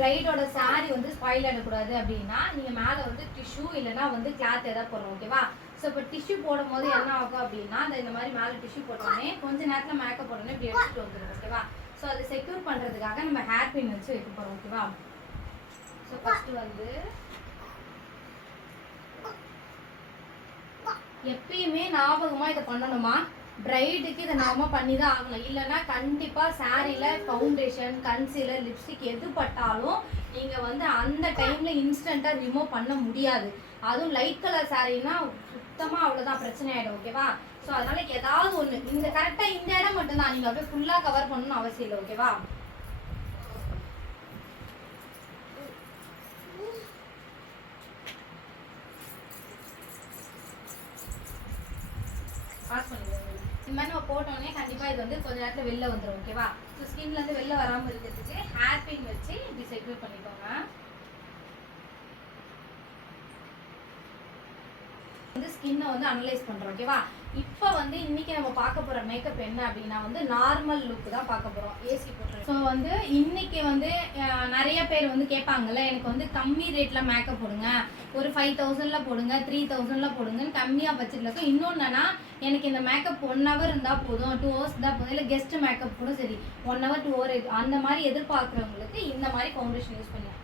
பிரைடோட sorry வந்து spoil ஆகிடக்கூடாது அப்படின்னா நீங்கள் மேலே வந்து டிஷ்யூ இல்லைனா வந்து கிளாத் எதாவது போடுறோம். ஓகேவா? ஸோ இப்போ டிஷ்யூ போடும் போது என்ன ஆகும் அப்படின்னா இந்த மாதிரி மேலே டிஷ்யூ போட்டோடனே கொஞ்ச நேரத்தில் மேக்கப் போட்டோன்னே இப்படி எடுத்துகிட்டு வந்துடும். ஓகேவா? ஸோ அதை செக்யூர் பண்ணுறதுக்காக நம்ம ஹேர் பின் வச்சு வைக்க போகிறோம். ஓகேவா? ஸோ ஃபஸ்ட்டு வந்து எப்பயுமே ஞாபகமாக இதை பண்ணணுமா, பிரைடுக்கு இதை நாம பண்ணி தான் ஆகணும். இல்லைன்னா கண்டிப்பாக சாரியில் ஃபவுண்டேஷன், கன்சீலர், லிப்ஸ்டிக் எது பட்டாலும் நீங்கள் வந்து அந்த டைமில் இன்ஸ்டண்ட்டாக ரிமூவ் பண்ண முடியாது. அதுவும் லைட் கலர் சாரீனா சுத்தமாக அவ்வளோதான், பிரச்சனை ஆகிடும். ஓகேவா? ஸோ அதனால் ஏதாவது ஒன்று இந்த கரெக்டாக இந்த இடம் மட்டும்தான், நீங்கள் அப்படியே ஃபுல்லாக கவர் பண்ணணும்னு அவசியம் இல்லை. ஓகேவா? பாஸ் பண்ணிடுவோம். இந்த மாதிரி நம்ம போட்டோன்னே கண்டிப்பாக இது வந்து கொஞ்ச நேரத்தில் வெளில வந்துடும். ஓகேவா? ஸோ ஸ்கின்லேருந்து வெளில வராமல் இருக்கிறதுக்கு ஹேர் பின் வச்சு இப்படி செக்யூர் பண்ணிக்கோங்க. வந்து ஸ்கின்னை வந்து அனலைஸ் பண்ணுறோம். ஓகேவா? இப்போ வந்து இன்னைக்கு நம்ம பார்க்க போகிற மேக்கப் என்ன அப்படின்னா வந்து நார்மல் லுக் தான் பார்க்க போகிறோம். ஏசி போட்டுருக்கோம். ஸோ வந்து இன்னைக்கு வந்து நிறைய பேர் வந்து கேட்பாங்கல்ல, எனக்கு வந்து கம்மி ரேட்டில் மேக்கப் போடுங்க, ஒரு 5000 போடுங்க, 3000 போடுங்கன்னு கம்மியாக பட்ஜெட்டில் இருக்கும். இன்னொன்றுனா எனக்கு இந்த மேக்கப் 1 hour இருந்தால் போதும், 2 hours இருந்தால் போதும், இல்லை கெஸ்ட் மேக்கப் கூட சரி 1 hour 2 hour அந்த மாதிரி எதிர்பார்க்குறவங்களுக்கு இந்த மாதிரி ஃபவுண்டேஷன் யூஸ் பண்ணலாம்.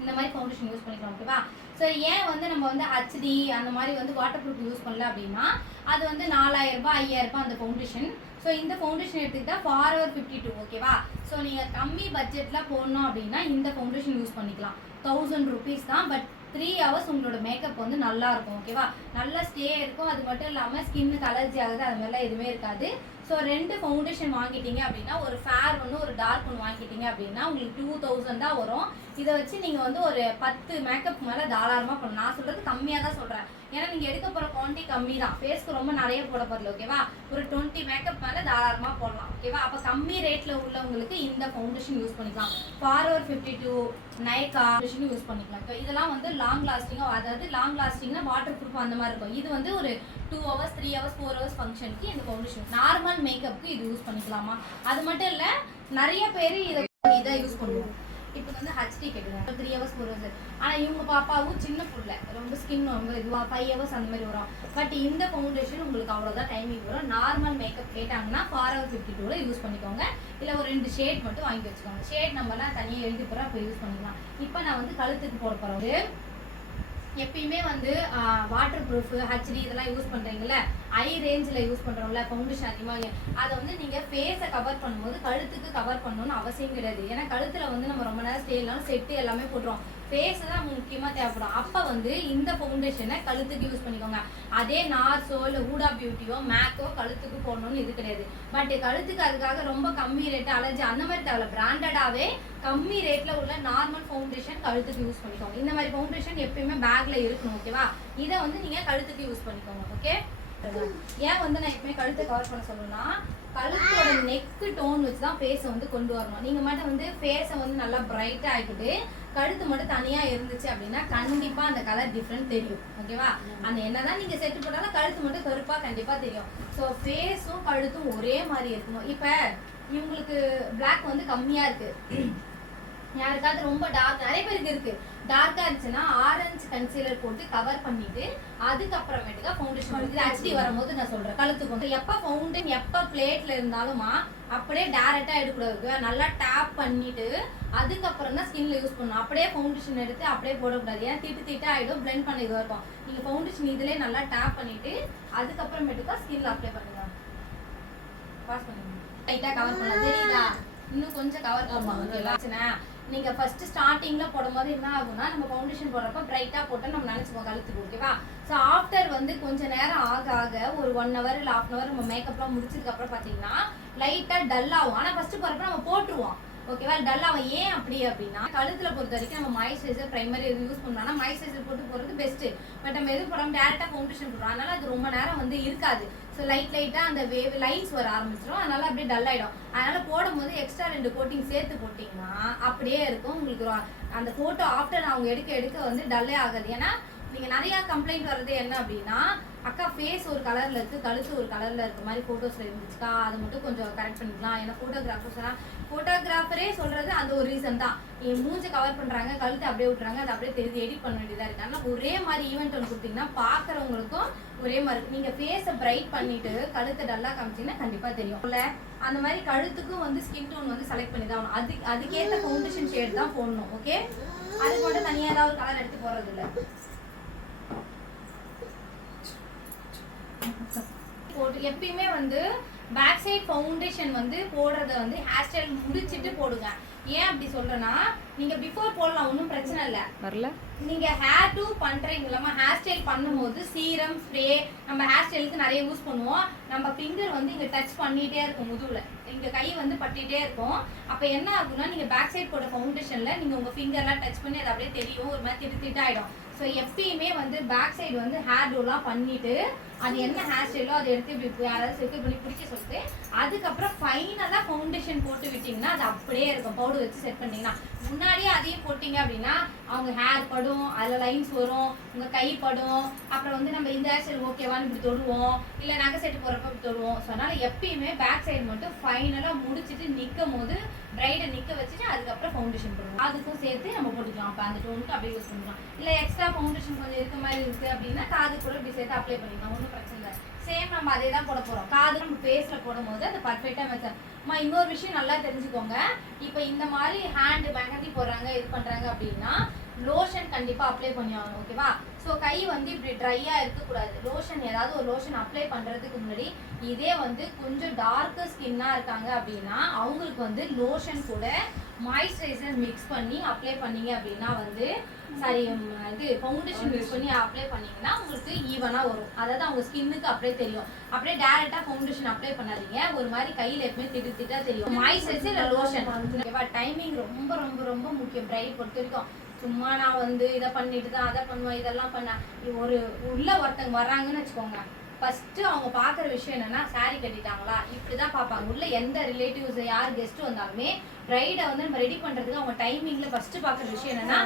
இந்த மாதிரி ஃபவுண்டேஷன் யூஸ் பண்ணிக்கலாம். ஓகேவா? ஸோ ஏன் வந்து நம்ம வந்து ஹச்டி அந்த மாதிரி வந்து வாட்டர் ப்ரூஃப் யூஸ் பண்ணல அப்படின்னா அது வந்து 4000 ரூபாய் 5000 ரூபாய் அந்த ஃபவுண்டேஷன். ஸோ இந்த ஃபவுண்டேஷன் எடுத்துக்கிட்டால் ஃபார்எவர் 52. ஓகேவா? ஸோ நீங்கள் கம்மி பட்ஜெட்டில் போடணும் அப்படின்னா இந்த ஃபவுண்டேஷன் யூஸ் பண்ணிக்கலாம். 1000 rupees தான். பட் 3 hours உங்களோட மேக்கப் வந்து நல்லா இருக்கும். ஓகேவா? நல்லா ஸ்டே இருக்கும். அது மட்டும் இல்லாமல் ஸ்கின்னுக்கு அலர்ஜி ஆகுது அது மாதிரிலாம் எதுவுமே இருக்காது. ஸோ 2 ஃபவுண்டேஷன் வாங்கிட்டீங்க அப்படின்னா ஒரு ஃபேர் ஒன்று ஒரு டார்க் ஒன்று வாங்கிட்டீங்க அப்படின்னா உங்களுக்கு 2000 தான் வரும். இதை வச்சு நீங்கள் வந்து ஒரு 10 மேக்கப் மேலே தாராளமாக பண்ணணும். நான் சொல்கிறது கம்மியாக தான் சொல்கிறேன், ஏன்னா நீங்கள் எடுக்க போகிற குவான்டிட்டி கம்மி தான், ஃபேஸ்க்கு ரொம்ப நிறைய போட போகிறல. ஓகேவா? ஒரு 20 மேக்கப் மேலே தாராளமாக போடலாம். ஓகேவா? அப்போ கம்மி ரேட்டில் உள்ளவங்களுக்கு இந்த ஃபவுண்டேஷன் யூஸ் பண்ணிக்கலாம். ஃபார்எவர் 52, நைகா ஃபவுண்டேஷன் யூஸ் பண்ணிக்கலாம். இதெல்லாம் வந்து லாங் லாஸ்டிங்காக, அதாவது லாங் லாஸ்டிங்னா வாட்டர் ப்ரூஃப் அந்த மாதிரி இருக்கும். இது வந்து ஒரு 2 hours 3 hours 4 hours ஃபங்க்ஷனுக்கு இந்த ஃபவுண்டேஷன். நார்மல் மேக்கப்புக்கு இது யூஸ் பண்ணிக்கலாமா? அது மட்டும் இல்லை, நிறைய பேர் இதை யூஸ் பண்ணுவோம். இப்போ வந்து ஹச்டி கேட்குறாங்க 3 hours 4 hours. ஆனால் இவங்க பாப்பாவும் சின்ன பிள்ளை, ரொம்ப ஸ்கின் ரொம்ப இதுவாக 5 hours அந்த மாதிரி வரும். பட் இந்த ஃபவுண்டேஷன் உங்களுக்கு அவ்வளோதான் டைமிங் வரும். நார்மல் மேக்கப் கேட்டாங்கன்னா ஃபார்எவர் 52 யூஸ் பண்ணிக்கோங்க. இல்லை ஒரு 2 ஷேட் மட்டும் வாங்கி வச்சுக்கோங்க. ஷேட் நம்பர்லாம் தனியாக எழுதி போகிறோம், அப்போ யூஸ் பண்ணிக்கலாம். இப்போ நான் வந்து கழுத்துக்கு போட போகிறேன். எப்பயுமே வந்து வாட்டர் ப்ரூஃப் ஹச்டி இதெல்லாம் யூஸ் பண்ணுறீங்கள, ஐ ரேஞ்சில் யூஸ் பண்ணுறோம்ல ஃபவுண்டேஷன் அதிகமாக, அதை வந்து நீங்கள் ஃபேஸை கவர் பண்ணும்போது கழுத்துக்கு கவர் பண்ணணும்னு அவசியம் கிடையாது. ஏன்னா கழுத்தில் வந்து நம்ம ரொம்ப நேரம் ஸ்டே இல்லாமல் செட்டு எல்லாமே போட்டுருவோம். ஃபேஸ் தான் முக்கியமாக தேவைப்படும். அப்போ வந்து இந்த ஃபவுண்டேஷனை கழுத்துக்கு யூஸ் பண்ணிக்கோங்க. அதே நார்ஸோ இல்லை ஹூடா பியூட்டியோ மேக்கோ கழுத்துக்கு போடணும்னு இது கிடையாது. பட் கழுத்துக்கு அதுக்காக ரொம்ப கம்மி ரேட்டு அலர்ஜி அந்த மாதிரி தேவையில்ல, பிராண்டடாகவே கம்மி ரேட்டில் உள்ள நார்மல் ஃபவுண்டேஷன் கழுத்துக்கு யூஸ் பண்ணிக்கோங்க. இந்த மாதிரி ஃபவுண்டேஷன் எப்பயுமே பேக்கில் இருக்கணும். ஓகேவா? இதை வந்து நீங்கள் கழுத்துக்கு யூஸ் பண்ணிக்கோங்க. ஓகே? ஏன் வந்து நான் எப்பவுமே கழுத்தை கவர் பண்ண சொல்லணும்னா கழுத்தோட நெக்கு டோன் வச்சு தான் ஃபேஸை வந்து கொண்டு வரணும். நீங்கள் மட்டும் வந்து ஃபேஸை வந்து நல்லா பிரைட்டாக ஆகிக்கிட்டு கழுத்து மட்டும் தனியாக இருந்துச்சு அப்படின்னா கண்டிப்பாக அந்த கலர் டிஃப்ரெண்ட் தெரியும். ஓகேவா? அந்த என்னதான் நீங்கள் செட்டு போட்டாலும் கழுத்து மட்டும் கருப்பாக கண்டிப்பாக தெரியும். ஸோ ஃபேஸும் கழுத்தும் ஒரே மாதிரி இருக்கணும். இப்போ இவங்களுக்கு பிளாக் வந்து கம்மியாக இருக்குது, யாருக்காவது ரொம்ப டார்க், நிறைய பேருக்கு இருக்கு, டார்க்கா இருந்துச்சுன்னா ஆரஞ்சு கன்சீலர் போட்டு கவர் பண்ணிட்டு அதுக்கப்புறமேட்டுக்கா ஃபவுண்டேஷன். இது ஹச்டி வரும்போது நான் சொல்றேன் கழுத்துக்கு வந்து எப்போ ஃபவுண்டன் எப்போ பிளேட்ல இருந்தாலுமா அப்படியே டேரக்டா எடுக்கக்கூடாது. நல்லா டேப் பண்ணிட்டு அதுக்கப்புறம் தான் ஸ்கின்ல யூஸ் பண்ணணும். அப்படியே ஃபவுண்டேஷன் எடுத்து அப்படியே போடக்கூடாது, ஏன்னா திட்டு ஆகிடும், பிளெண்ட் பண்ண இதுவாக இருக்கும். நீங்க ஃபவுண்டேஷன் இதுலேயே நல்லா டேப் பண்ணிட்டு அதுக்கப்புறமேட்டுக்கா ஸ்கின்ல அப்ளை பண்ணுங்க. பாஸ் பண்ணுங்க, லைட்டா கவர் பண்ணலாம். தெரியுதா? இன்னும் கொஞ்சம் கவர் பண்ணுவாங்க. நீங்க ஃபர்ஸ்ட் ஸ்டார்டிங்ல போடும்போது என்ன ஆகும்னா நம்ம ஃபவுண்டேஷன் போடுறப்ப பிரைட்டா போட்டு நம்ம நினைச்சுப்போம் கழுத்துக்கு. ஓகேவா? ஸோ ஆஃப்டர் வந்து கொஞ்ச நேரம் ஆக ஆக ஒரு 1 hour இல்லை 1/2 hour நம்ம மேக்கப்லாம் முடிச்சதுக்கு அப்புறம் பார்த்தீங்கன்னா லைட்டா டல் ஆகும். ஆனால் ஃபர்ஸ்ட் போறப்ப நம்ம போட்டுருவோம். ஓகேவா? டல் ஆகும். ஏன் அப்படி அப்படின்னா கழுத்துல பொறுத்த வரைக்கும் நம்ம மாய்ஸ்சரைசர் பிரைமரி எது யூஸ் பண்ணோம்னா மாய்ஸ்சரைசர் போட்டு போடுறது பெஸ்ட். பட் நம்ம எதுவும் போடாமல் டேரக்டா ஃபவுண்டேஷன் போடுறோம், அதனால அது ரொம்ப நேரம் வந்து இருக்காது. ஸோ லைட்டா அந்த வேவ் லைன்ஸ் வர ஆரம்பிச்சிடும், அதனால அப்படியே டல் ஆகிடும். அதனால போடும்போது எக்ஸ்ட்ரா 2 கோட்டிங் சேர்த்து போட்டிங்கன்னா அப்படியே இருக்கும். உங்களுக்கு அந்த ஃபோட்டோ ஆஃப்டர் அவங்க எடுக்க வந்து டல்லே ஆகாது. ஏன்னா நீங்கள் நிறையா கம்ப்ளைண்ட் வர்றது என்ன அப்படின்னா அக்கா ஃபேஸ் ஒரு கலரில் இருக்குது கழுத்து ஒரு கலரில் இருக்க மாதிரி ஃபோட்டோஸில் இருந்துச்சுக்கா, அதை மட்டும் கொஞ்சம் கரெக்ட் பண்ணிக்கலாம். ஏன்னா ஃபோட்டோகிராஃபர்ஸ்லாம் ஃபோட்டோகிராஃபரே சொல்றது அந்த ஒரு ரீசன் தான். என் மூஞ்சை கவர் பண்றாங்க, கழுத்தை அப்படியே விட்டுறாங்க, அதை அப்படியே தெரிஞ்சு எடிட் பண்ண வேண்டியதா இருக்கு. ஆனால் ஒரே மாதிரி ஈவெண்ட் ஒன்று கொடுத்தீங்கன்னா பார்க்குறவங்களுக்கும் ஒரே மாதிரி நீங்க ஃபேஸை பிரைட் பண்ணிட்டு கழுத்தை டல்லா காமிச்சீங்கன்னா கண்டிப்பா தெரியும் இல்ல. அந்த மாதிரி கழுத்துக்கும் வந்து ஸ்கின் டோன் வந்து செலக்ட் பண்ணி தான் அதுக்கேற்ற ஃபவுண்டேஷன் ஷேட் தான் போடணும். ஓகே, அதுக்கு மட்டும் தனியாக ஏதாவது ஒரு கலர் எடுத்து போடுறது இல்லை. போட்டு எப்பயுமே வந்து பேக் சைட் ஃபவுண்டேஷன் வந்து போடுறத வந்து ஹேர் ஸ்டைல் முடிச்சிட்டு போடுங்க. ஏன் அப்படி சொல்றேன்னா, நீங்க பிஃபோர் போடலாம், ஒன்றும் பிரச்சனை இல்லை. வரல நீங்க ஹேர் டூ பண்றீங்க இல்லாம ஹேர் ஸ்டைல் பண்ணும்போது சீரம் ஸ்ப்ரே நம்ம ஹேர் ஸ்டைலுக்கு நிறைய யூஸ் பண்ணுவோம். நம்ம ஃபிங்கர் வந்து இங்க டச் பண்ணிட்டே இருக்கும், முதுகுல இங்க கை வந்து பட்டிட்டே இருக்கும். அப்ப என்ன ஆகும்னா, நீங்க பேக் சைட் போட்ட ஃபவுண்டேஷன்ல நீங்க உங்க ஃபிங்கர்லாம் டச் பண்ணி அது அப்படியே தெரியும், ஒரு மாதிரி திட்டாயிடும். ஸோ எப்பயுமே வந்து பேக் சைடு வந்து ஹேர் டூலாம் பண்ணிட்டு அது என்ன ஹேர் ஸ்டைலோ அதை எடுத்து இப்படி யாராவது செக்யூர் பண்ணி பிடிச்சி சொல்லிட்டு அதுக்கப்புறம் ஃபைனலாக ஃபவுண்டேஷன் போட்டு விட்டிங்கன்னா அது அப்படியே இருக்கும். பவுடர் வச்சு செட் பண்ணிங்கன்னா முன்னாடியே அதையும் போட்டிங்க அப்படின்னா அவங்க ஹேர் படும், அதில் லைன்ஸ் வரும், உங்கள் கை படும். அப்புறம் வந்து நம்ம இந்த ஹேர் ஸ்டைல் ஓகேவான்னு இப்படி தொடுவோம், இல்லை நகை செட்டு போகிறப்ப இப்படி தொடுவோம். ஸோ அதனால் எப்பயுமே பேக் சைடு மட்டும் ஃபைனலாக முடிச்சுட்டு நிற்கும் போது பிரைடை நிற்க வச்சுட்டு அதுக்கப்புறம் ஃபவுண்டேஷன் போடுவோம். அதுக்கும் சேர்த்து நம்ம போட்டுக்கலாம். அப்போ அந்த டோனுக்கு அப்படியே யூஸ் பண்ணிக்கலாம். இல்லை எக்ஸ்ட்ரா ஃபவுண்டேஷன் கொஞ்சம் இருக்க மாதிரி இருக்குது அப்படின்னா காது கூட இப்படி சேர்த்து அப்ளை பண்ணிக்கலாம், ஒன்றும் பிரச்சனை இல்லை. சேம் நம்ம அதே தான் போட போகிறோம். காது நம்ம ஃபேஸில் போடும்போது அது பர்ஃபெக்டாக மெத்தட். இன்னொரு விஷயம் நல்லா தெரிஞ்சுக்கோங்க. இப்போ இந்த மாதிரி ஹேண்டு மெஹந்தி போடுறாங்க, இது பண்ணுறாங்க அப்படின்னா லோஷன் கண்டிப்பாக அப்ளை பண்ணி ஆகணும். ஓகேவா? ஸோ கை வந்து இப்படி ட்ரையாக இருக்கக்கூடாது. லோஷன் ஏதாவது ஒரு லோஷன் அப்ளை பண்ணுறதுக்கு முன்னாடி இதே வந்து கொஞ்சம் டார்க்கர் ஸ்கின்னாக இருக்காங்க அப்படின்னா அவங்களுக்கு வந்து லோஷன் கூட மாய்ஸ்சரைசர் மிக்ஸ் பண்ணி அப்ளை பண்ணீங்க அப்படின்னா வந்து சாரி இது ஃபவுண்டேஷன் யூஸ் பண்ணி அப்ளை பண்ணிங்கன்னா உங்களுக்கு ஈவனாக வரும். அதாவது அவங்க ஸ்கின்னுக்கு அப்படியே தெரியும். அப்படியே டேரெக்டாக ஃபவுண்டேஷன் அப்ளை பண்ணாதீங்க, ஒரு மாதிரி கையில் எப்பவுமே திட்டா தெரியும். மாய்ஸ்சரைசர் இல்லை லோஷன். ஓகேவா? டைமிங் ரொம்ப ரொம்ப ரொம்ப முக்கியம் பிரைட் பொறுத்த வரைக்கும். சும்மா நான் வந்து இதை பண்ணிட்டு தான் அதை பண்ணுவேன், இதெல்லாம் பண்ண ஒரு உள்ள ஒருத்தங்க வர்றாங்கன்னு வச்சுக்கோங்க, ஃபர்ஸ்ட் அவங்க பார்க்குற விஷயம் என்னன்னா சாரி கட்டிட்டாங்களா இப்படிதான் பார்ப்பாங்க. உள்ள எந்த ரிலேட்டிவ்ஸ் யார் கெஸ்ட் வந்தாலுமே பிரைடை வந்து நம்ம ரெடி பண்றதுக்கு அவங்க டைமிங்ல ஃபர்ஸ்ட் பார்க்குற விஷயம் என்னன்னா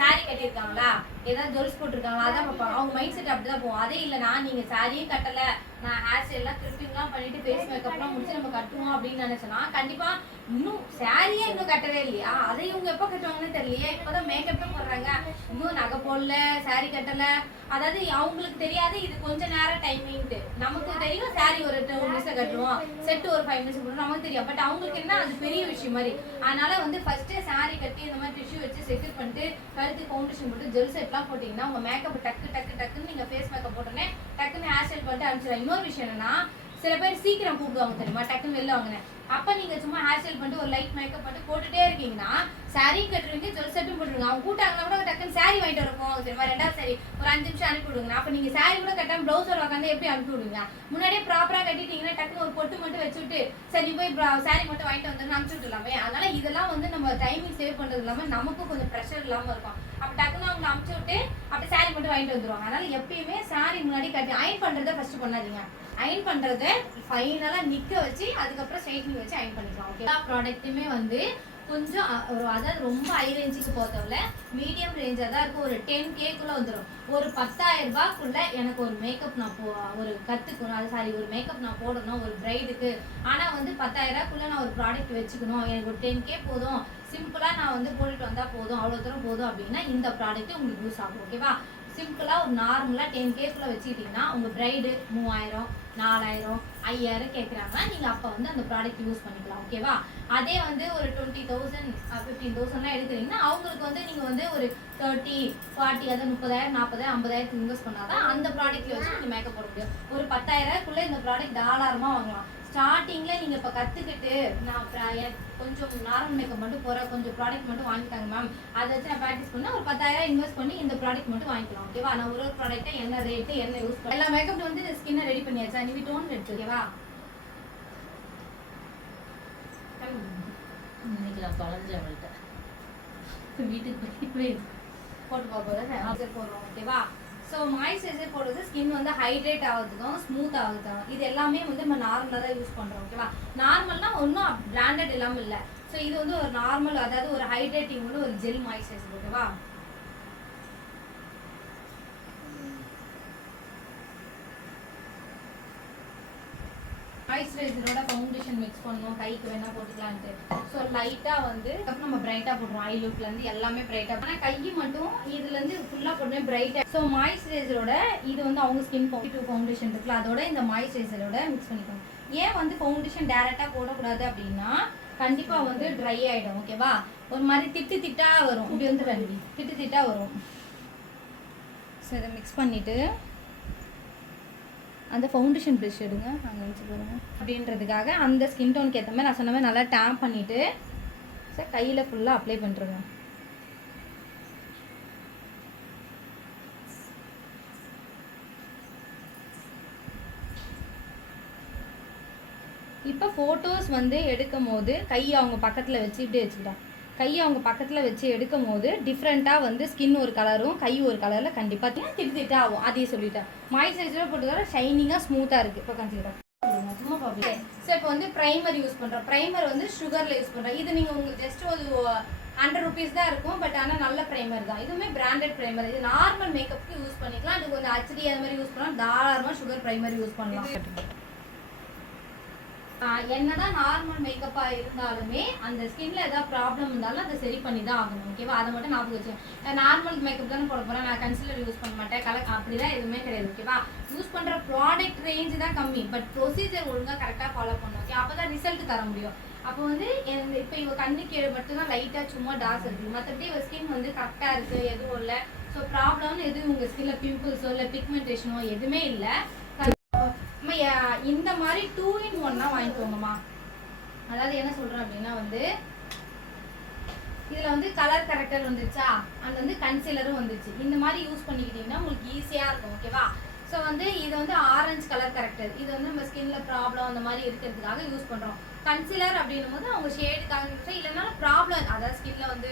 சாரி கட்டியிருக்காங்களா, ஏதாவது ஜொல்ஸ் போட்டிருக்காங்களா, அதான் பார்ப்பாங்க. அவங்க மைண்ட் செட் அப்படிதான் போகும். அதே இல்லைனா நீங்க சாரியும் கட்டல, நான் ஹேர் ஸ்டைல்லாம் கிரிப்பிங்லாம் பண்ணிட்டு ஃபேஸ் மேக்கப்லாம் முடிச்சு நம்ம கட்டுவோம் அப்படின்னு நினைச்சோன்னா கண்டிப்பா இன்னும் சாரியே இன்னும் கட்டவே இல்லையா, அதை இவங்க எப்போ கட்டுவாங்கன்னு தெரியலையே, இப்போதான் மேக்கப்பே போடுறாங்க, இன்னும் நகை போடல, சாரி கட்டல. அதாவது அவங்களுக்கு தெரியாது இது கொஞ்ச நேரம் டைமிங்ட்டு. நமக்கு தெரியும் சாரி ஒரு 2 நிமிஷம் கட்டுவோம், செட்டு ஒரு 5 நிமிஷம் போடுவோம், நமக்கு தெரியும். பட் அவங்களுக்கு என்ன அது பெரிய விஷயம் மாதிரி. அதனால வந்து ஃபர்ஸ்ட் சாரி கட்டி இந்த மாதிரி டிஷ்யூ வச்சு செக்யூர் பண்ணிட்டு கழுத்து ஃபவுண்டேஷன் போட்டு ஜெல் செட்லாம் போட்டிங்கன்னா உங்க மேக்கப் டக்குன்னு நீங்க ஃபேஸ் மேக்கப் போட்டோன்னே டக்குன்னு ஹேர் ஸ்டைல் பண்ணிட்டு அனுப்பிச்சிடலாம். இன்னொரு விஷயம் என்னன்னா சில பேர் சீக்கிரம் கூப்பிடுவாங்க தெரியுமா, டக்குன்னு வெளில வாங்கினேன். அப்ப நீங்க சும்மா ஹேர் ஸ்டைல் பண்ணிட்டு ஒரு லைட் மேக்கப் பண்ணிட்டு போட்டுட்டே இருக்கீங்கன்னா சாரி கட்டுறீங்க, ஜொல் செட்டும் போட்டுருங்க. அவங்க கூட்டாங்கன்னா கூட டக்குன்னு சாரி வாங்கிட்டு வரப்போம் தெரியுமா, 2வது சாரி ஒரு 5 நிமிஷம் அனுப்பி விடுங்க. அப்ப நீங்க சாரி கூட கட்டாம ப்ளவுஸோட உட்காந்து எப்படி அனுப்பி விடுங்க? முன்னாடியே ப்ராப்பரா கட்டிட்டீங்கன்னா டக்குன்னு ஒரு பொட்டு மட்டும் வச்சுட்டு சரி போய் சாரி மட்டும் வாங்கிட்டு வந்து அனுப்பிச்சு விட்டுலாமே. அதனால இதெல்லாம் வந்து நம்ம டைமிங் சேவ் பண்றது இல்லாம நமக்கும் கொஞ்சம் ப்ரெஷர் இல்லாம இருக்கும். அப்ப டக்குன்னு அவங்க அனுப்பிச்சு விட்டு அப்படி சாரி மட்டும் வாங்கிட்டு வந்துருவாங்க. அதனால எப்பயுமே சாரி முன்னாடி கட்டி அயன் பண்றதை ஃபர்ஸ்ட் பண்ணாதீங்க. அயன் பண்றதை ஃபைனலா நிக்க வச்சு அதுக்கப்புறம் ஸ்ட்ரைட்னிங் வச்சு அயன் பண்ணிக்கலாம். ஓகே, எல்லா ப்ராடக்ட்டுமே வந்து கொஞ்சம் ஒரு அதாவது ரொம்ப ஹை ரேஞ்சுக்கு போகிறதில்ல மீடியம் ரேஞ்சாக தான் இருக்கும். ஒரு 10Kக்குள்ளே வந்துடும். ஒரு 10,000 ரூபாய்க்குள்ள எனக்கு ஒரு மேக்கப் நான் ஒரு கற்றுக்கணும், அது சாரி ஒரு மேக்கப் நான் போடணும் ஒரு பிரைடுக்கு. ஆனால் வந்து 10,000 ரூபாய்க்குள்ளே நான் ஒரு ப்ராடக்ட் வச்சுக்கணும், எனக்கு ஒரு 10K போதும், சிம்பிளாக நான் வந்து போட்டுட்டு வந்தால் போதும், அவ்வளோ தூரம் போதும் அப்படின்னா இந்த ப்ராடக்ட் உங்களுக்கு யூஸ் ஆகும். ஓகேவா? சிம்பிளாக ஒரு நார்மலாக 10Kக்குள்ளே வச்சுக்கிட்டிங்கன்னா உங்கள் பிரைடு 3000 4000 5000 கேட்குறாங்கன்னா நீங்கள் அப்போ வந்து அந்த ப்ராடக்ட் யூஸ் பண்ணிக்கலாம். ஓகேவா? அதே வந்து ஒரு 20,000 15,000லாம் எடுக்கிறீங்கன்னா அவங்களுக்கு வந்து நீங்கள் வந்து ஒரு 30 40 அதாவது 30,000 40,000 50,000 இன்வெஸ்ட் பண்ணாதான் அந்த ப்ராடக்ட்ல வச்சு நீங்கள் மேக்கப் போட முடியும். ஒரு 10,000க்குள்ளே இந்த ப்ராடக்ட் தாராளமாக வாங்கலாம். ஸ்டார்டிங்கில் நீங்கள் இப்போ கற்றுக்கிட்டு நான் கொஞ்சம் நார்மல் மேக்கப் மட்டும் போகிறேன், கொஞ்சம் ப்ராடக்ட் மட்டும் வாங்கிட்டாங்க மேம், அதை வச்சு நான் ப்ராக்டிஸ் பண்ணால் ஒரு 10,000 இன்வெஸ்ட் பண்ணி இந்த ப்ராடக்ட் மட்டும் வாங்கிக்கலாம். ஓகேவா? நான் ஒரு ப்ராடக்ட்டை என்ன ரேட்டு என்ன யூஸ் பண்ண எல்லா மேக்கப் வந்து ஸ்கின்னை ரெடி பண்ணியாச்சா, நீ டோன் எடுத்து. ஓகேவா? இன்னைக்கு நான் தொலைஞ்சு அவள்கிட்ட வீட்டுக்கு போட்டு போடுறோம். ஓகேவா? ஸோ மாய்ஸ்சரைசர் போடுறது ஸ்கின் வந்து ஹைட்ரேட் ஆகுறதுக்கும் ஸ்மூத் ஆகுதுக்கும் இது எல்லாமே வந்து நம்ம நார்மலாக தான் யூஸ் பண்ணுறோம். ஓகேவா? நார்மல்னா ஒன்றும் பிராண்டட் இல்லாமல் இல்லை. ஸோ இது வந்து ஒரு நார்மல் அதாவது ஒரு ஹைட்ரேட்டிங் வந்து ஒரு ஜெல் மாய்ஸ்சரைசர். ஓகேவா? மாய்ஸ்சரைசரோட ஃபவுண்டேஷன் மிக்ஸ் பண்ணணும், கைக்கு வேணா போட்டுக்கலான்ட்டு. ஸோ லைட்டாக வந்து நம்ம பிரைட்டாக போடுறோம். ஐ லுக்லேருந்து எல்லாமே பிரைட்டாக, ஆனால் கை மட்டும் இதுலேருந்து ஃபுல்லாக போட்டோம் பிரைட்டாக. ஸோ மாய்ஸ்சரைசரோட இது வந்து அவங்க ஸ்கின் ஃபவுண்டேஷன் இருக்குல்ல, அதோட இந்த மாய்ஸ்சரைசரோட மிக்ஸ் பண்ணிக்கோங்க. ஏன் வந்து ஃபவுண்டேஷன் டேரெக்டாக போடக்கூடாது அப்படின்னா கண்டிப்பாக வந்து ட்ரை ஆகிடும். ஓகேவா, ஒரு மாதிரி திட்டாக வரும். இப்படி வந்து ரெண்டு திட்டாக வரும். ஸோ இதை மிக்ஸ் பண்ணிவிட்டு அந்த ஃபவுண்டேஷன் ப்ரஷ் எடுங்க, அங்கே வச்சு பாருங்க. அப்படின்றதுக்காக அந்த ஸ்கின் டோனுக்கு ஏற்ற மாதிரி நான் சொன்ன மாதிரி நல்லா டேப் பண்ணிவிட்டு சார் கையில் ஃபுல்லாக அப்ளை பண்ணுறேங்க. இப்போ ஃபோட்டோஸ் வந்து எடுக்கும் போது கையை அவங்க பக்கத்தில் வச்சு இப்படி வச்சுக்கிட்டான். கையை அவங்க பக்கத்தில் வச்சு எடுக்கும் போது டிஃப்ரெண்ட்டாக வந்து ஸ்கின் ஒரு கலரும் கை ஒரு கலரில் கண்டிப்பாக திட்டாக ஆகும். அதையும் சொல்லிட்டேன். மாய்ஸ்சரைசர் போட்டுக்கிற ஷைனிங்காக ஸ்மூத்தாக இருக்குது. இப்போ கன்சிடர் சும்மா பார்ப்பீங்க. ஸோ இப்போ வந்து ப்ரைமர் யூஸ் பண்ணுறோம். ப்ரைமர் வந்து சுகரில் யூஸ் பண்ணுறோம். இது நீங்கள் உங்களுக்கு ஜஸ்ட் ஒரு 100 rupees தான் இருக்கும். பட் ஆனால் நல்ல ப்ரைமர் தான். இதுவுமே பிராண்டட் ப்ரைமர். இது நார்மல் மேக்கப்புக்கு யூஸ் பண்ணிக்கலாம். இது கொஞ்சம் HD அது மாதிரி யூஸ் பண்ணலாம். தாராளமாக சுகர் ப்ரைமர் யூஸ் பண்ணலாம். என்னதான் நார்மல் மேக்கப்பாக இருந்தாலுமே அந்த ஸ்கின்ல ஏதாவது ப்ராப்ளம் இருந்தாலும் அதை சரி பண்ணி தான் ஆகணும். ஓகேவா, அதை மட்டும் ஞாபகம் வச்சுக்கோங்க. நார்மல் மேக்கப் தானே போட போகிறேன், நான் கன்சிலர் யூஸ் பண்ண மாட்டேன், அப்படிதான் எதுவுமே கிடையாது. ஓகேவா, யூஸ் பண்ணுற ப்ராடக்ட் ரேஞ்ச் தான் கம்மி, பட் ப்ரொசீஜர் ஒழுங்காக கரெக்டாக ஃபாலோ பண்ணணும். ஓகே, அப்போ தான் ரிசல்ட் தர முடியும். அப்போ வந்து இப்போ இவங்க கண்ணுக்கு மட்டும்தான் லைட்டாக சும்மா டார்க் இருக்குது, மற்றபடி இவங்க ஸ்கின் வந்து கரெக்டாக இருக்குது, எதுவும் இல்லை. ஸோ ப்ராப்ளம்னு எதுவும் உங்கள் ஸ்கின்ல பிம்பிள்ஸோ இல்லை பிக்மெண்டேஷனோ எதுவுமே இல்லை. இந்த மாதிரி 2-in-1 வாங்கிக்கோங்கம்மா. அதாவது என்ன சொல்றேன் அப்படின்னா வந்து இதுல வந்து கலர் கரெக்டர் வந்துருச்சா, அண்ட் வந்து கன்சீலரும் வந்துருச்சு. இந்த மாதிரி யூஸ் பண்ணிக்கிட்டீங்கன்னா உங்களுக்கு ஈஸியா இருக்கும். ஓகேவா, ஸோ வந்து இது வந்து ஆரஞ்சு கலர் கரெக்டர். இது வந்து நம்ம ஸ்கின்ல ப்ராப்ளம் அந்த மாதிரி இருக்கிறதுக்காக யூஸ் பண்றோம். கன்சீலர் அப்படின்னும் போது அவங்க ஷேடுக்காக யூஸ், இல்லைன்னா ப்ராப்ளம் அதாவது ஸ்கின்ல வந்து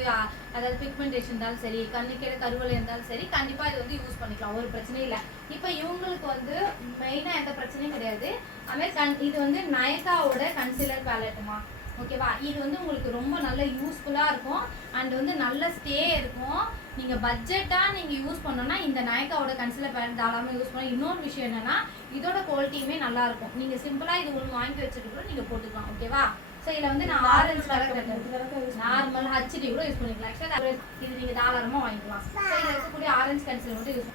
அதாவது பிக்மெண்டேஷன் இருந்தாலும் சரி, கண்ணுக்கேட கருவலை இருந்தாலும் சரி, கண்டிப்பாக இது வந்து யூஸ் பண்ணிக்கலாம், ஒரு பிரச்சனையும் இல்லை. இப்போ இவங்களுக்கு வந்து மெயினாக எந்த பிரச்சனையும் கிடையாது. அதுமாதிரி இது வந்து நயக்காவோட கன்சீலர் பேலட்டுமா. ஓகேவா, இது வந்து உங்களுக்கு ரொம்ப நல்ல யூஸ்ஃபுல்லாக இருக்கும். அண்ட் வந்து நல்ல ஸ்டே இருக்கும். நீங்கள் பட்ஜெட்டாக நீங்கள் யூஸ் பண்ணோன்னா இந்த நயக்காவோட கன்சீலர் பேலட் தாராளமாக யூஸ் பண்ணலாம். இன்னொரு விஷயம் என்னென்னா இதோட குவாலிட்டியுமே நல்லாயிருக்கும். நீங்கள் சிம்பிளாக இது ஒன்று வாங்கி வச்சுட்டு கூட நீங்கள் போட்டுக்கலாம். ஓகேவா, ஸோ இதில் வந்து நான் ஆரஞ்சு கலர் நார்மல் HD கூட யூஸ் பண்ணிக்கலாம். ஆக்சுவலாக இது நீங்கள் தாராளமாக வாங்கிக்கலாம். ஸோ இதில் இருக்கக்கூடிய ஆரஞ்சு கன்சீலர் மட்டும் யூஸ்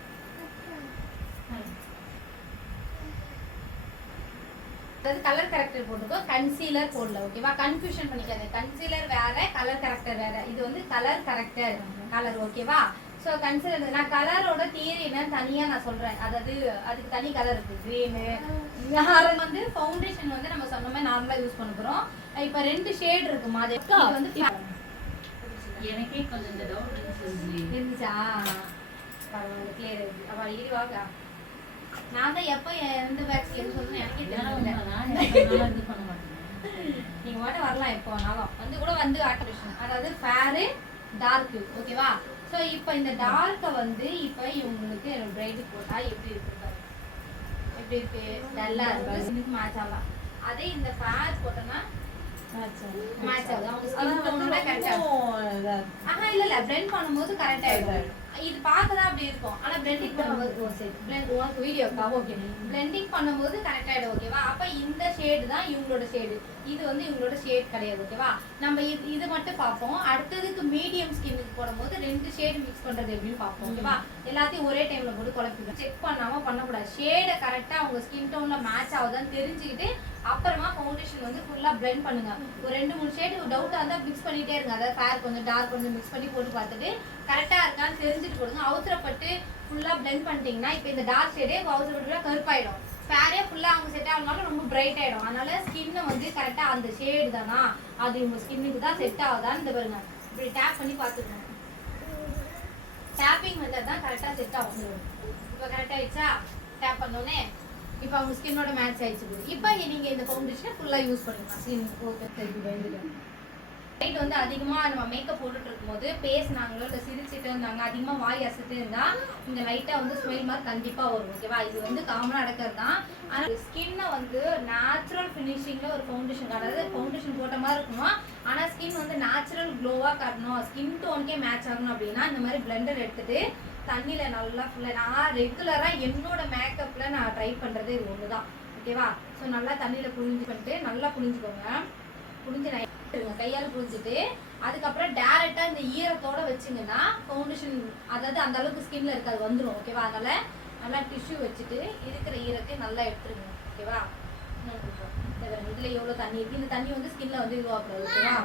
அதாவது கலர் கரெக்டர் போட்டுருக்கோம், கன்சீலர் போடல. ஓகேவா, கன்ஃபியூஷன் பண்ணிக்காது. கன்சீலர் வேற, கலர் கரெக்டர் வேற. இது வந்து கலர் கரெக்டர் கலர். ஓகேவா, ஸோ கன்சீலர் நான் கலரோட தியரி என்னன்னு தனியாக நான் சொல்கிறேன். அதாவது அதுக்கு தனி கலர் இருக்குது, க்ரீனு. வந்து ஃபவுண்டேஷன் வந்து நம்ம சொன்ன மாதிரி நார்மலாக யூஸ் பண்ண போகிறோம். இப்போ 2 ஷேட் இருக்குமா, அது வந்து எனக்கே கொஞ்சம் இந்த டவுட் இருந்துச்சா, பரவாயில்ல கிளியர் இருக்கு. அப்போ இருவாங்க நான் தான் எப்போ எந்த பேக்ஸ் எது சொல்லணும் எனக்கே தெரியல. இது பண்ண மாட்டேன். நீங்கள் மட்டும் வரலாம் எப்போ வேணாலும் வந்து கூட வந்து ஆக்டிவேஷன், அதாவது ஃபேரு டார்க்கு. ஓகேவா, ஸோ இப்போ இந்த டார்க்கை வந்து இப்போ இவங்களுக்கு பிரைட்டுக்கு போட்டால் எப்படி இருக்கு பாருங்க, எப்படி இருக்கு, டல்லாக இருக்கு, மேட்ச் ஆகலாம். அதே இந்த ஃபேர் போட்டோன்னா மேட்ச் ஆகுது. அவங்க ஸ்கின் டோனோட கரெக்டாக இல்லை பிளெண்ட் பண்ணும்போது கரெக்டாக ஆகிடும். இது பார்க்கதான் அப்படி இருக்கும், ஆனா பிளெண்டிங் பண்ணும்போது வீடியோக்காக ஓகே பிளெண்டிங் பண்ணும்போது கரெக்ட் ஆயிடும். ஓகேவா, அப்ப இந்த ஷேடு தான் இவங்களோட ஷேடு, இது வந்து இவங்களோட ஷேட் கிடையாது. ஓகேவா, நம்ம இது மட்டும் பார்ப்போம். அடுத்ததுக்கு மீடியம் ஸ்கின்னுக்கு போடும்போது 2 ஷேடு மிக்ஸ் பண்றது எப்படின்னு பார்ப்போம். ஓகேவா, எல்லாத்தையும் ஒரே டைம்ல போட்டு குழப்பிடும், செக் பண்ணாம பண்ணக்கூடாது. ஷேடை கரெக்டா அவங்க ஸ்கின் டோன்ல மேட்ச் ஆகுதான்னு தெரிஞ்சுக்கிட்டு அப்புறமா ஃபவுண்டேஷன் வந்து ஃபுல்லா பிளெண்ட் பண்ணுங்க. ஒரு 2-3 ஷேடு டவுட்டா இருந்தா மிக்ஸ் பண்ணிட்டே இருங்க. அதாவது ஃபேர் கொஞ்சம் டார்க் கொஞ்சம் மிக்ஸ் பண்ணி போட்டு பார்த்துட்டு கரெக்டா இருக்கான்னு தெரிஞ்சுட்டு போடுங்க. அவசரப்பட்டு ஃபுல்லா பிளெண்ட் பண்ணிட்டீங்கன்னா இப்போ இந்த டார்க் ஷேடே அவசரப்பட்டு கருப்பாயிடும், ஃபேரே ஃபுல்லா அவங்க செட் ஆகணும்னாலும் ரொம்ப பிரைட் ஆயிடும். அதனால ஸ்கின்னை வந்து கரெக்டா அந்த ஷேடு தானா அது உங்க ஸ்கின்னுக்கு தான் செட் ஆகுதான்னு இந்த பாருங்க இப்படி டேப் பண்ணி பார்த்துக்கணும். டேப்பிங் மெத்தட் தான் கரெக்டா செட் ஆகும். இப்போ கரெக்ட் ஆயிடுச்சா, டேப் பண்ணோன்னே இப்போ அவங்க ஸ்கின்னோட மேட்ச் ஆயிடுச்சு. இப்போ நீங்க இந்த ஃபவுண்டேஷனை ஃபுல்லா யூஸ் பண்ணிக்கலாம். ஸ்கின் ஓகே தெரியுது. லைட் வந்து அதிகமாக நம்ம மேக்கப் போட்டுட்டு இருக்கும்போது பேசினாங்களோ இல்லை சிரிச்சுட்டு இருந்தாங்க, அதிகமாக வாய் அசைட்டு இருந்தால் இந்த லைட்டாக வந்து ஸ்மெல் மாதிரி கண்டிப்பாக வரும். ஓகேவா, இது வந்து காமனாக நடக்கிறது தான். ஆனால் ஸ்கின்னை வந்து நேச்சுரல் ஃபினிஷிங்கில் ஒரு ஃபவுண்டேஷன், அதாவது ஃபவுண்டேஷன் போட்ட மாதிரி இருக்கணும், ஆனால் ஸ்கின் வந்து நேச்சுரல் க்ளோவாக காட்டணும், ஸ்கின் டோனுக்கே மேட்ச் ஆகணும் அப்படின்னா இந்த மாதிரி பிளெண்டர் எடுத்துட்டு தண்ணியில் நல்லா ஃபுல்லாக நான் ரெகுலராக என்னோட மேக்கப்பில் நான் ட்ரை பண்ணுறது இது ஒன்று தான். ஓகேவா. ஸோ நல்லா தண்ணியில் புழிஞ்சு பண்ணிட்டு நல்லா புழிஞ்சுக்கோங்க. புழிஞ்சு கையால் புழிஞ்சிட்டு அதுக்கப்புறம் டேரெக்டாக இந்த ஈரத்தோட வச்சிங்கன்னா ஃபவுண்டேஷன் அதாவது அந்த அளவுக்கு ஸ்கின்ல இருக்காது வந்துடும். ஓகேவா. அதனால் நல்லா டிஷ்யூ வச்சுட்டு இருக்கிற ஈரத்தை நல்லா எடுத்துருங்க. ஓகேவா. இதில் எவ்வளோ தண்ணி இருக்குது, இந்த தண்ணி வந்து ஸ்கின்ல வந்து இதுவாகக்கூடாது. ஓகேவா.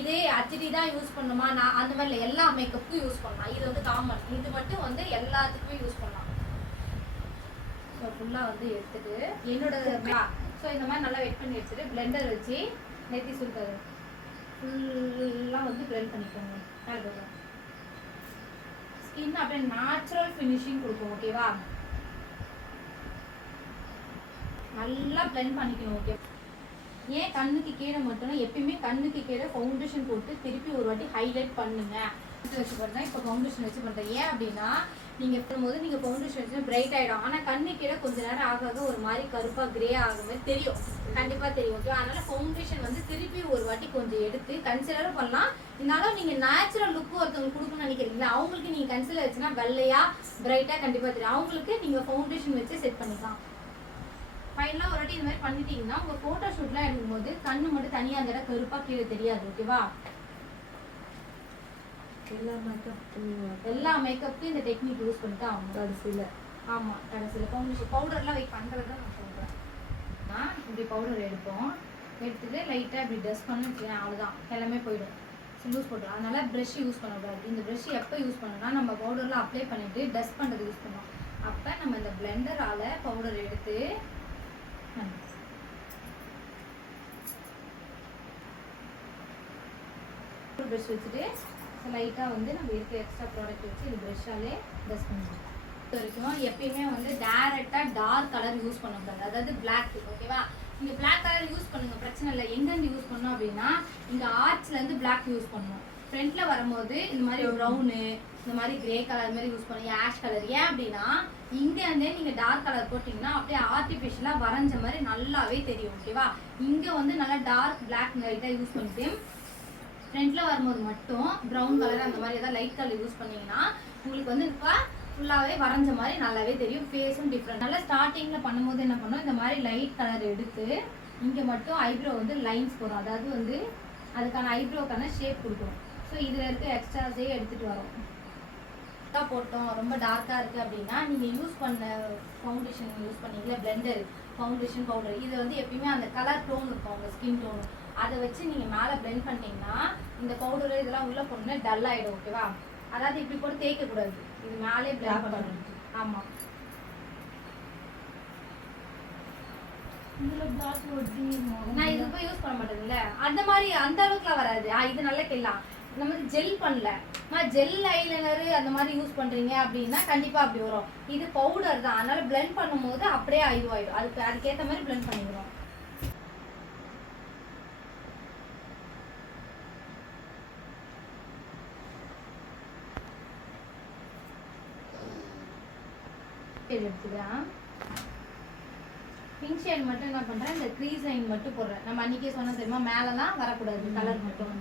இதே ஹச்டி தான் யூஸ் பண்ணுமா, நான் அந்த மாதிரி இல்லை, எல்லா மேக்கப்புக்கும் யூஸ் பண்ணலாம். இது வந்து காமன், இது மட்டும் வந்து எல்லாத்துக்குமே யூஸ் பண்ணலாம். ஸோ ஃபுல்லாக வந்து எடுத்துட்டு என்னோட ஸோ இந்த மாதிரி நல்லா வெட் பண்ணி எடுத்துட்டு பிளெண்டர் வச்சு நெத்தி சுருக்காது ஃபுல்லாக வந்து பிளெண்ட் பண்ணிக்கோங்க. ஸ்கின் அப்படியே நேச்சுரல் ஃபினிஷிங் கொடுக்கும். ஓகேவா. நல்லா பிளெண்ட் பண்ணிக்கணும். ஓகே. ஏன் கண்ணுக்கு கீழே மட்டும் எப்பயுமே கண்ணுக்கு கீழே ஃபவுண்டேஷன் போட்டு திருப்பி ஒரு வாட்டி ஹைலைட் பண்ணுங்க. வச்சு பண்ணுறேன், இப்போ ஃபவுண்டேஷன் வச்சு பண்ணுறேன். ஏன் அப்படின்னா நீங்கள் பண்ணும்போது நீங்கள் ஃபவுண்டேஷன் வச்சு பிரைட் ஆகிடும். ஆனால் கண்ணு கீழே கொஞ்ச நேரம் ஆக ஒரு மாதிரி கருப்பாக கிரே ஆகுமே தெரியும், கண்டிப்பாக தெரியும். ஓகே. அதனால் ஃபவுண்டேஷன் வந்து திருப்பி ஒரு வாட்டி கொஞ்சம் எடுத்து கன்சிலரும் பண்ணலாம். இருந்தாலும் நீங்கள் நேச்சுரல் லுக்கு ஒருத்தவங்களுக்கு கொடுக்கணும்னு நினைக்கிறீங்களா, அவங்களுக்கு நீங்கள் கன்சிலர் வச்சுன்னா வெள்ளையாக பிரைட்டாக கண்டிப்பாக தெரியும். அவங்களுக்கு நீங்கள் ஃபவுண்டேஷன் வச்சு செட் பண்ணிக்கலாம். ஃபைனலாக ஒரு வாட்டி இந்த மாதிரி பண்ணிட்டீங்கன்னா உங்கள் ஃபோட்டோ ஷூட்லாம் எடுக்கும்போது கண்ணு மட்டும் தனியாக அந்த இடம் கருப்பாக கீழே தெரியாது. ஓகேவா. எல்லா மேக்கப்புக்கும் இந்த டெக்னிக் யூஸ் பண்ணிட்டு ஆகும் கடைசியில். ஆமாம், கடைசியில் ஃபவுண்டேஷன் பவுடர்லாம் வெயிட் பண்ணுறது தான் நான் சொல்கிறேன். இப்படி பவுடர் எடுப்போம், எடுத்துகிட்டு லைட்டாக இப்படி டஸ்ட் பண்ணி வச்சுக்கேன். அவ்வளோதான், எல்லாமே போயிடும். லூஸ் போட்டுரும். அதனால் ப்ரெஷ் யூஸ் பண்ணக்கூடாது. இந்த ப்ரெஷ் எப்போ யூஸ் பண்ணணும்னா நம்ம பவுடர்லாம் அப்ளை பண்ணிவிட்டு டஸ்ட் பண்ணுறது யூஸ் பண்ணோம். அப்போ நம்ம இந்த பிளெண்டரால் பவுடர் எடுத்து ப்ரெஷ் வச்சுட்டு லைட்டாக வந்து நம்ம இருக்க எக்ஸ்ட்ரா ப்ராடக்ட் வச்சு இது ப்ரெஷ்ஷாலே டஸ்ட் பண்ணிடுவோம். இது வரைக்கும் எப்பயுமே வந்து டேரெக்டாக டார்க் கலர் யூஸ் பண்ணக்கூடாது, அதாவது பிளாக். ஓகேவா. நீங்கள் பிளாக் கலர் யூஸ் பண்ணுங்க, பிரச்சனை இல்லை. எங்கேருந்து யூஸ் பண்ணோம் அப்படின்னா இங்கே ஆர்ட்ஸ்லேருந்து பிளாக் யூஸ் பண்ணணும். ஃப்ரண்ட்டில் வரும்போது இந்த மாதிரி ப்ரௌனு, இந்த மாதிரி கிரே கலர் மாதிரி யூஸ் பண்ணுங்க, ஆஷ் கலர். ஏன் அப்படின்னா இங்கேருந்தே நீங்கள் டார்க் கலர் போட்டிங்கன்னா அப்படியே ஆர்டிஃபிஷியலாக வரைஞ்ச மாதிரி நல்லாவே தெரியும். ஓகேவா. இங்கே வந்து நல்லா டார்க் பிளாக் லைட்டாக யூஸ் பண்ணிட்டு ஃப்ரண்ட்டில் வரும்போது மட்டும் ப்ரௌன் கலர் அந்த மாதிரி ஏதாவது லைட் கலர் யூஸ் பண்ணிங்கன்னா உங்களுக்கு வந்து இப்போ ஃபுல்லாகவே வரைஞ்ச மாதிரி நல்லாவே தெரியும். ஃபேஸும் டிஃப்ரெண்ட். நல்லா ஸ்டார்டிங்கில் பண்ணும்போது என்ன பண்ணோம், இந்த மாதிரி லைட் கலர் எடுத்து இங்கே மட்டும் ஐப்ரோ வந்து லைன்ஸ் போடும், அதாவது வந்து அதுக்கான ஐப்ரோக்கான ஷேப் கொடுக்கணும். ஸோ இதில் இருக்க எக்ஸ்ட்ராஸே எடுத்துகிட்டு வரோம். போட்டோம் ரொம்ப டார்க்காக இருக்குது அப்படின்னா நீங்கள் யூஸ் பண்ண ஃபவுண்டேஷன் யூஸ் பண்ணீங்களா பிளெண்டர் ஃபவுண்டேஷன் பவுடர், இது வந்து எப்பயுமே அந்த கலர் டோன் இருக்கும் உங்கள் ஸ்கின் டோனு, அதை வச்சு நீங்கள் மேலே பிளெண்ட் பண்ணிட்டீங்கன்னா இந்த பவுடரு இதெல்லாம் உள்ளே போடணுன்னா டல் ஆகிடும். ஓகேவா. அதாவது இப்படி போட்டு தேய்க்கக்கூடாது, இது மேலே பிளெண்ட் பண்ணணும். ஆமாம். நான் இது போய் யூஸ் பண்ண மாட்டேன்ல, அந்த மாதிரி அந்த அளவுக்குலாம் வராது. இது நல்ல கெல்லாம் நம்ம ஜெல் பண்ணல, ஜெல் ஐலைனர் அந்த மாதிரி யூஸ் பண்றீங்க அப்படின்னா கண்டிப்பா அப்படி வரும். இது பவுடர் தான், அதனால பிளெண்ட் பண்ணும்போது அப்படியே இதுவாயிடும். அதுக்கேற்ற மாதிரி பிளெண்ட் பண்ணிக்கிறோம். எடுத்துக்கிறேன். பிங்க் ஷேட் மட்டும் என்ன பண்றேன், இந்த க்ரீஸ் லைன் மட்டும் போடுறேன். நம்ம அன்னைக்கே சொன்ன தெரியுமா, மேலலாம் வரக்கூடாது, கலர் மட்டும்.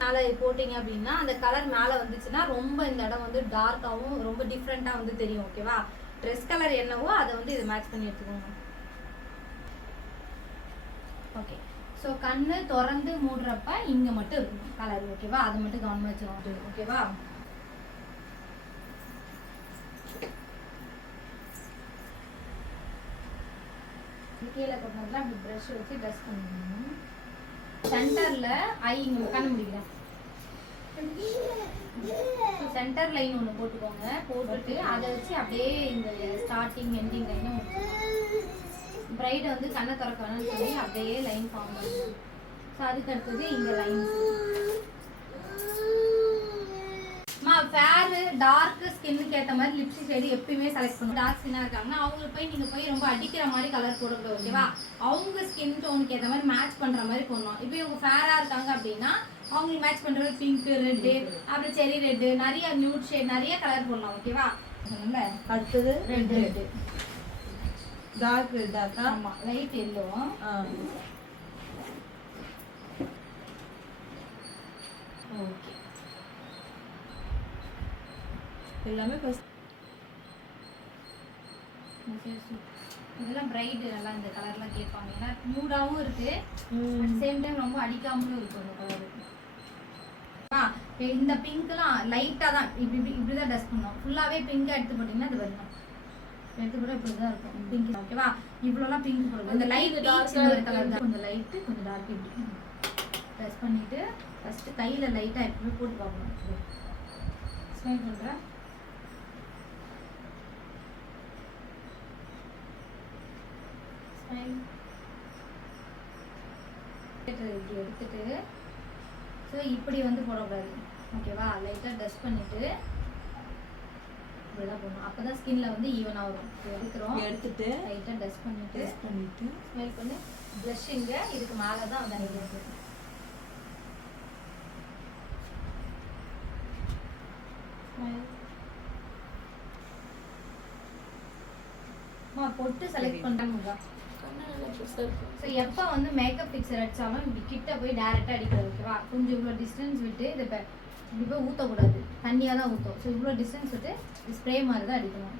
மேலே போட்டிங்க அப்படின்னா அந்த கலர் மேலே வந்துச்சுன்னா ரொம்ப இந்த இடம் வந்து டார்க்காகவும் ரொம்ப டிஃப்ரெண்ட்டாக வந்து தெரியும். ஓகேவா. ட்ரெஸ் கலர் என்னவோ அதை வந்து இதை மேட்ச் பண்ணி எடுத்துக்கோங்க. ஓகே. ஸோ கண்ணு திறந்து மூடுறப்ப இங்கே மட்டும் இருக்கணும் கலர். ஓகேவா. அதை மட்டும் கவனமாக வச்சுக்கணும். ஓகேவா. கீழே கொண்டதுல அப்படி ப்ரஷ் வச்சு டஸ்ட் பண்ணிக்கணும். சென்டர்ல ஐ இங்க கண்ணு முடிக்கிறேன். சென்டர் லைன் ஒன்று போட்டுக்கோங்க. போட்டுட்டு அதை வச்சு அப்படியே இந்த ஸ்டார்டிங் எண்டிங் லைனும் பிரைட் வந்து கண்ணை திறக்க வேணும்னு சொல்லி அப்படியே லைன் ஃபார்ம் பண்ணுங்க. ஸோ அதுக்கு அடுத்தது இங்கே லைன்ஸ். ஃபேரு டார்க் ஸ்கின்னுக்கு ஏற்ற மாதிரி லிப்ஸ்டிக் ஷேடு எப்பயுமே செலக்ட் பண்ணுவோம். டார்க் ஸ்கின்னாக இருக்காங்கன்னா அவங்களுக்கு போய் நீங்கள் போய் ரொம்ப அடிக்கிற மாதிரி கலர் போடக்கூடாது. ஓகேவா. அவங்க ஸ்கின் டோனுக்கு ஏற்ற மாதிரி மேட்ச் பண்ணுற மாதிரி போடணும். இப்போ இவங்க ஃபேராக இருக்காங்க அப்படின்னா அவங்களுக்கு மேட்ச் பண்ணுற மாதிரி பிங்க், ரெட்டு, அப்புறம் செரி ரெட்டு, நிறைய நியூட் ஷேட், நிறைய கலர் போடலாம். ஓகேவா. அடுத்தது ரெட் டார்க் ரெட்டாக்கா. ஆமாம், லைட் எல்லோ. ஓகே. எல்லாமே ஃபர்ஸ்ட் இதெல்லாம் பிரைட் நல்லா இந்த கலர்லாம் கேட்பாங்க. ஏன்னா நியூடாகவும் இருக்கு, அட் சேம் டைம் ரொம்ப அடிக்காமலும் இருக்கும் இந்த கலர். இந்த பிங்க்லாம் லைட்டாக தான் இப்படி தான் டஸ்ட் பண்ணோம். ஃபுல்லாகவே பிங்காக எடுத்து போட்டிங்கன்னா அது வரணும். எடுத்து கூட இப்படி தான் இருக்கும் பிங்க். ஓகேவா? இவ்வளோலாம் பிங்க் போடுவோம். இந்த லைட் டார்க் கலர் தான், கொஞ்சம் லைட்டு கொஞ்சம் டார்க் இப்படி டஸ்ட் பண்ணிவிட்டு ஃபஸ்ட்டு கையில் லைட்டாக எப்பவுமே போட்டு பார்க்கணும். ஸ்மைல் பண்ணுறேன். இப்படி எடுத்துட்டு ஸோ இப்படி வந்து போடக்கூடாது. ஓகேவா? லைட்டாக டஸ்ட் பண்ணிவிட்டு இப்படிதான் போடணும். அப்போ தான் ஸ்கின்ல வந்து ஈவனாக வரும். எடுக்கிறோம், எடுத்துட்டு லைட்டாக டஸ்ட் பண்ணிவிட்டு ஸ்மெல் பண்ணி ப்ளஷ்ஷிங்க இதுக்கு மேலே தான் வந்து ஐடியா இருக்கும். பொட்டு செலக்ட் பண்ணுறாங்க. ஸோ எப்போ வந்து மேக்கப் ஃபிக்ஸர் அடித்தாலும் இப்படி கிட்ட போய் டேரெக்டாக அடிக்கிறது. ஓகேவா? கொஞ்சம் இவ்வளோ டிஸ்டன்ஸ் விட்டு இதை இப்படி போய் ஊற்றக்கூடாது, தண்ணியாக தான் ஊற்றும். ஸோ இவ்வளோ டிஸ்டன்ஸ் விட்டு ஸ்ப்ரே மாதிரி தான் அடிக்கணும்.